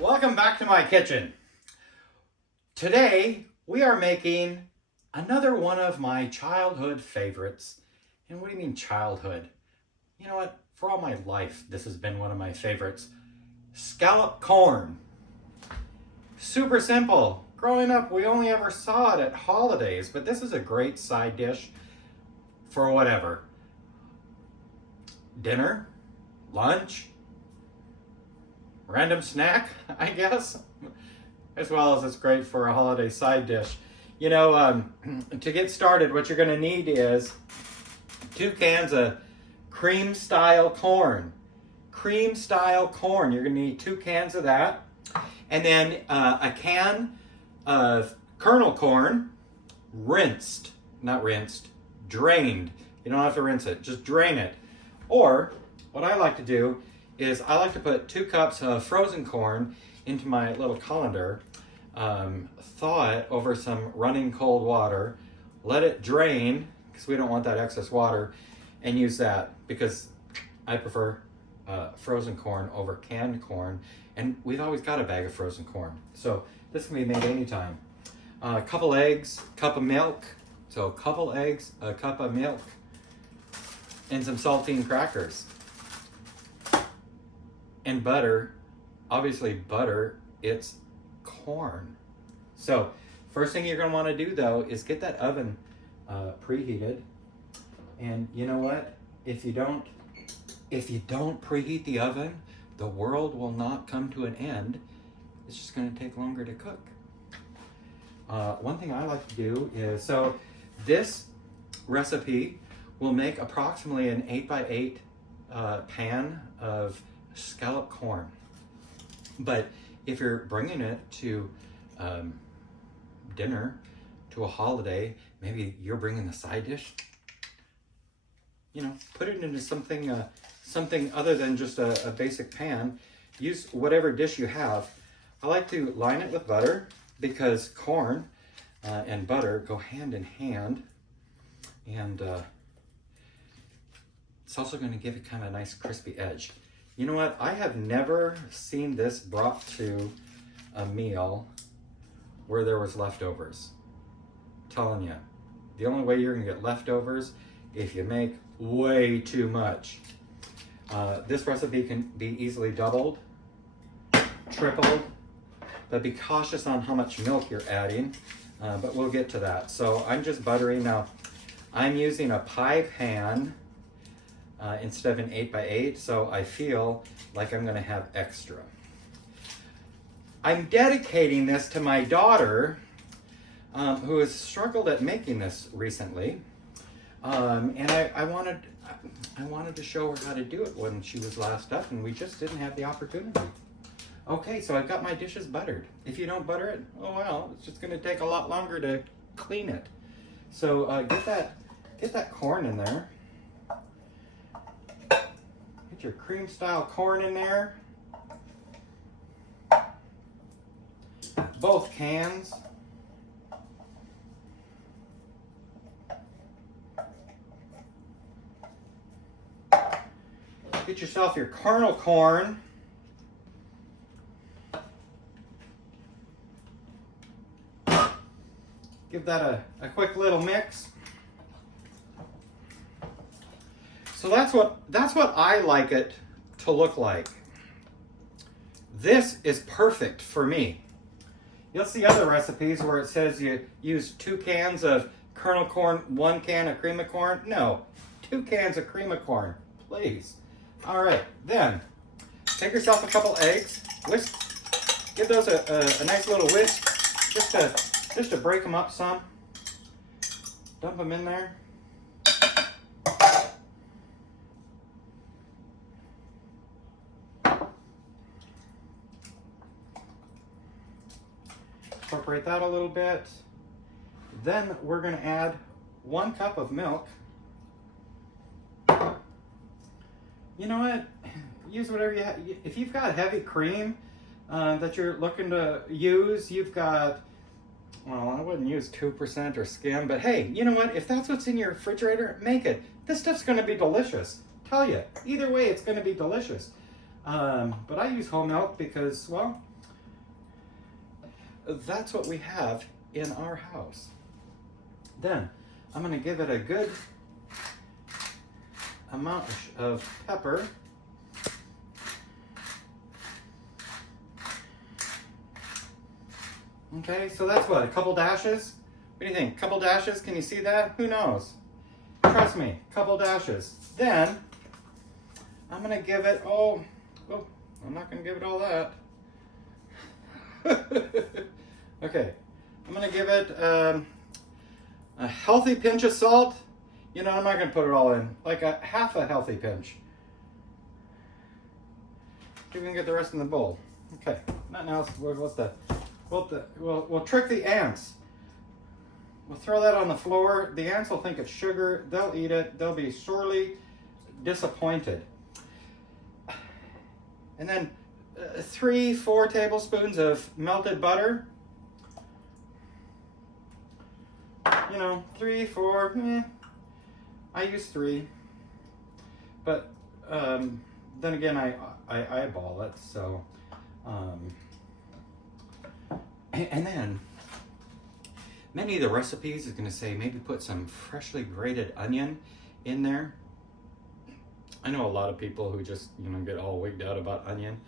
Welcome back to my kitchen. Today we are making another one of my childhood favorites. And what do you mean childhood? You know what? For all my life, this has been one of my favorites. Scalloped corn. Super simple. Growing up, we only ever saw it at holidays, but this is a great side dish for whatever. Dinner, lunch, random snack, I guess, as well as it's great for a holiday side dish. You know, to get started, what you're going to need is 2 cans of cream-style corn. Cream-style corn. You're going to need 2 cans of that. And then a can of kernel corn, rinsed, not rinsed, drained. You don't have to rinse it, just drain it. Or, what I like to do is I like to put 2 cups of frozen corn into my little colander, thaw it over some running cold water, let it drain, because we don't want that excess water, and use that, because I prefer frozen corn over canned corn, and we've always got a bag of frozen corn. So this can be made anytime. A couple eggs, cup of milk, so a couple eggs, a cup of milk, and some saltine crackers. And butter, obviously butter, it's corn. So first thing you're gonna wanna do though is get that oven preheated. And you know what? If you don't preheat the oven, the world will not come to an end. It's just gonna take longer to cook. One thing I like to do is, so this recipe will make approximately an 8x8 pan of scalloped corn. But if you're bringing it to dinner, to a holiday, maybe you're bringing the side dish, you know, put it into something something other than just a basic pan. Use whatever dish you have. I like to line it with butter because corn and butter go hand in hand, and it's also going to give it kind of a nice crispy edge. You know what? I have never seen this brought to a meal where there was leftovers. I'm telling you, the only way you're gonna get leftovers if you make way too much. This recipe can be easily doubled, tripled, but be cautious on how much milk you're adding, but we'll get to that. So I'm just buttering. Now, I'm using a pie pan instead of an 8x8, so I feel like I'm gonna have extra. I'm dedicating this to my daughter, who has struggled at making this recently, and I wanted to show her how to do it when she was last up, and we just didn't have the opportunity. Okay, so I've got my dishes buttered. If you don't butter it, oh well, it's just gonna take a lot longer to clean it. So get that corn in there. Get your cream style corn in there. Both cans. Get yourself your kernel corn. Give that a quick little mix. So that's what I like it to look like. This is perfect for me. You'll see other recipes where it says you use 2 cans of kernel corn, 1 can of cream of corn. No, 2 cans of cream of corn, please. All right, then take yourself a couple eggs, whisk, give those a nice little whisk, just to break them up some. Dump them in there. Incorporate that a little bit. Then we're going to add 1 cup of milk. You know what? Use whatever you have. If you've got heavy cream that you're looking to use, you've got, well, I wouldn't use 2% or skim, but hey, you know what? If that's what's in your refrigerator, make it. This stuff's going to be delicious. Tell you. Either way, it's going to be delicious. But I use whole milk because, well, that's what we have in our house. Then I'm going to give it a good amount of pepper. Okay, so that's what, a couple dashes? What do you think? Couple dashes? Can you see that? Who knows? Trust me, couple dashes. Then I'm going to give it, I'm not going to give it all that. Okay, I'm going to give it a healthy pinch of salt. You know, I'm not going to put it all in, like a half a healthy pinch. You can get the rest in the bowl. Okay, nothing else. We'll trick the ants. We'll throw that on the floor. The ants will think it's sugar. They'll eat it. They'll be sorely disappointed. And then 3-4 tablespoons of melted butter. You know, 3, 4, I use 3. But then again, I eyeball it, so. And then, many of the recipes is going to say maybe put some freshly grated onion in there. I know a lot of people who just, get all wigged out about onion,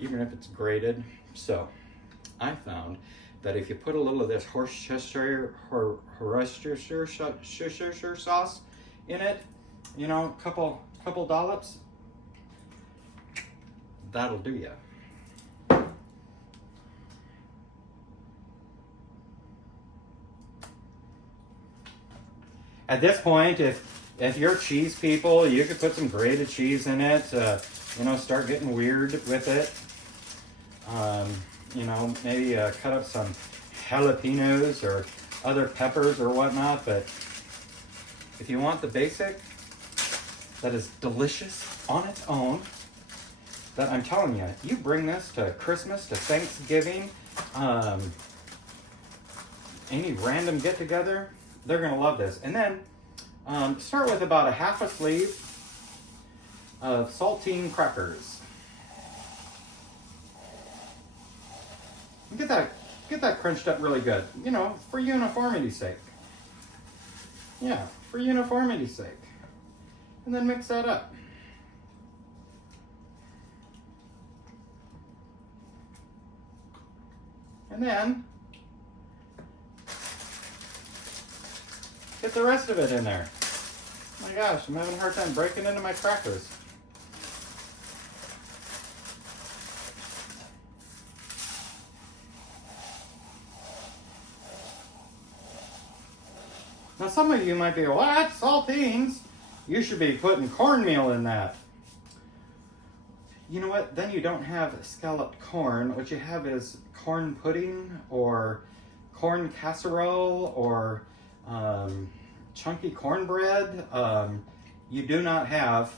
even if it's grated. So, I found that if you put a little of this Worcestershire sauce in it, couple dollops, that'll do ya. At this point, if you're cheese people, you could put some grated cheese in it. Start getting weird with it. Maybe cut up some jalapenos or other peppers or whatnot. But if you want the basic, that is delicious on its own, that I'm telling you, you bring this to Christmas, to Thanksgiving, any random get-together, they're going to love this. And then start with about a half a sleeve of saltine crackers. Get that crunched up really good, for uniformity's sake. Yeah, for uniformity's sake. And then mix that up. And then get the rest of it in there. Oh my gosh, I'm having a hard time breaking into my crackers. Now some of you might be, what? Saltines? You should be putting cornmeal in that. You know what? Then you don't have scalloped corn. What you have is corn pudding or corn casserole or chunky cornbread. You do not have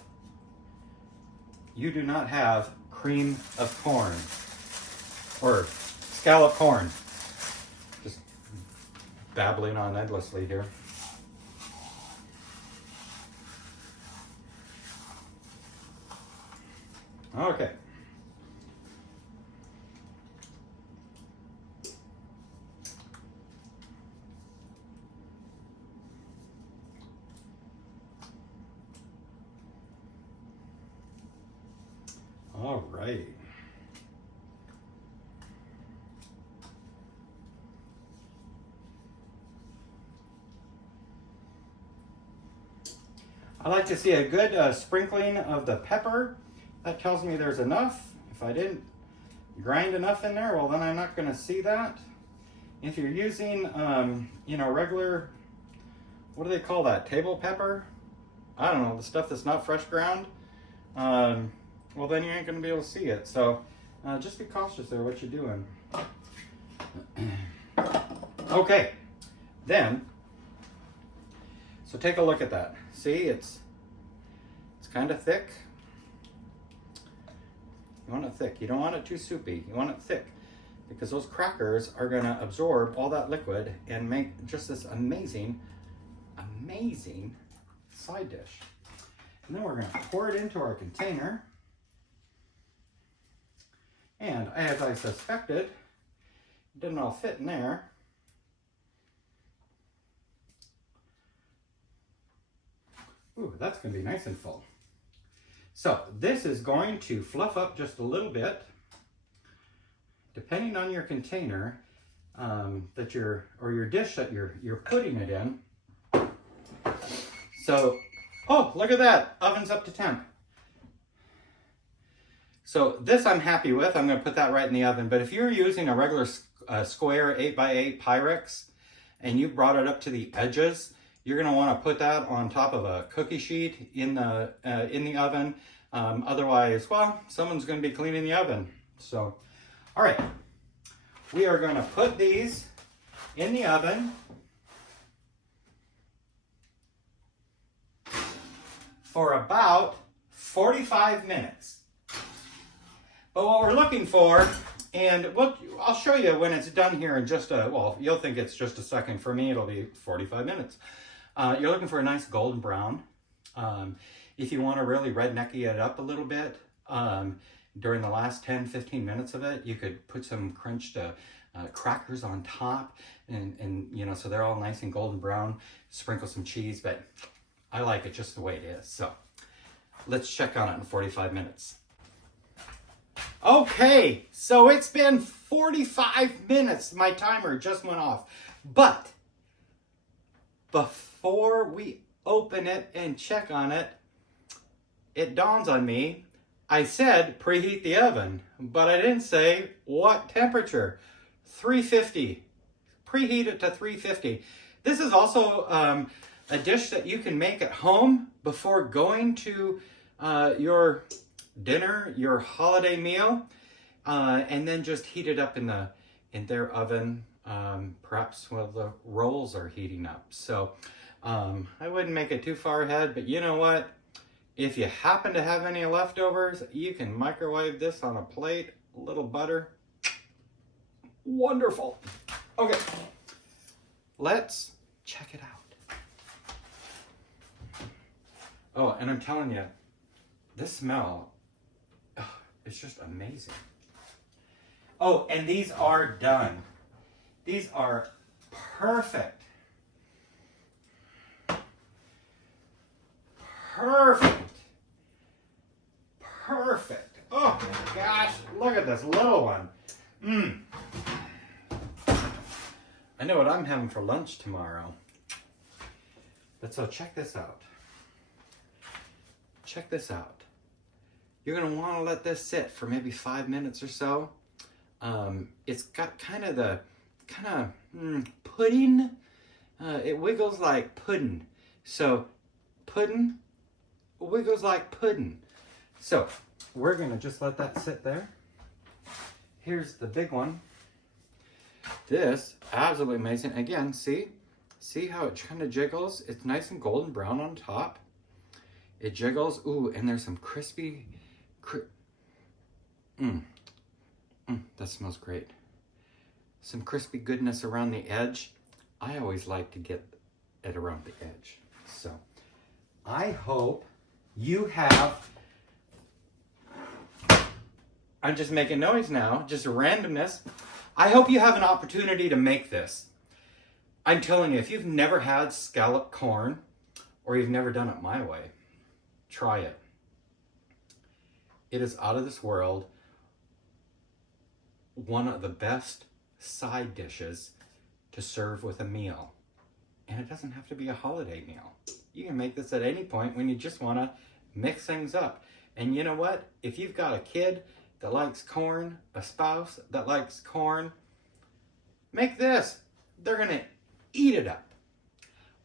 cream of corn or scalloped corn. Just babbling on endlessly here. Okay. All right. I like to see a good sprinkling of the pepper. That tells me there's enough. If I didn't grind enough in there, well, then I'm not going to see that. If you're using, regular, what do they call that? Table pepper? I don't know, the stuff that's not fresh ground. Well, then you ain't going to be able to see it. So just be cautious there what you're doing. Okay, then, so take a look at that. See, it's kind of thick. You want it thick. You don't want it too soupy. You want it thick because those crackers are going to absorb all that liquid and make just this amazing side dish. And then we're going to pour it into our container. And as I suspected, didn't all fit in there. Ooh, that's going to be nice and full. So this is going to fluff up just a little bit, depending on your container that your dish that you're putting it in. So, oh, look at that, oven's up to temp. So this I'm happy with. I'm going to put that right in the oven. But if you're using a regular square 8x8 Pyrex and you brought it up to the edges, you're going to want to put that on top of a cookie sheet in the oven. Otherwise, well, someone's going to be cleaning the oven. So, all right, we are going to put these in the oven for about 45 minutes. But what we're looking for, and I'll show you when it's done here in just well, you'll think it's just a second. For me, it'll be 45 minutes. You're looking for a nice golden brown. If you want to really rednecky it up a little bit, during the last 10-15 minutes of it, you could put some crunched crackers on top, and you know, so they're all nice and golden brown. Sprinkle some cheese, but I like it just the way it is. So let's check on it in 45 minutes. Okay, so it's been 45 minutes. My timer just went off. But before we open it and check on it, it dawns on me, I said preheat the oven, but I didn't say what temperature. 350. Preheat it to 350. This is also a dish that you can make at home before going to your dinner, your holiday meal, and then just heat it up in their oven, perhaps while the rolls are heating up. So I wouldn't make it too far ahead, but you know what? If you happen to have any leftovers, you can microwave this on a plate, a little butter. Wonderful. Okay, let's check it out. Oh, and I'm telling you, this smell, it's just amazing. Oh, and these are done. These are perfect. Perfect. Perfect. Oh my gosh, look at this little one. I know what I'm having for lunch tomorrow. But so check this out. Check this out. You're going to want to let this sit for maybe 5 minutes or so. It's got kind of pudding. It wiggles like pudding. So pudding wiggles like pudding. So we're going to just let that sit there. Here's the big one. This, absolutely amazing. Again, see how it kind of jiggles? It's nice and golden brown on top. It jiggles. Ooh, and there's some crispy. That smells great. Some crispy goodness around the edge. I always like to get it around the edge. So I hope you have. I'm just making noise now, just randomness. I hope you have an opportunity to make this. I'm telling you, if you've never had scalloped corn, or you've never done it my way, try it. It is out of this world. One of the best side dishes to serve with a meal. And it doesn't have to be a holiday meal. You can make this at any point when you just want to mix things up. And you know what? If you've got a kid that likes corn, a spouse that likes corn, make this. They're going to eat it up.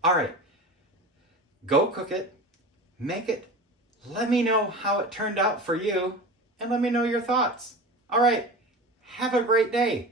All right. Go cook it. Make it. Let me know how it turned out for you. And let me know your thoughts. All right. Have a great day.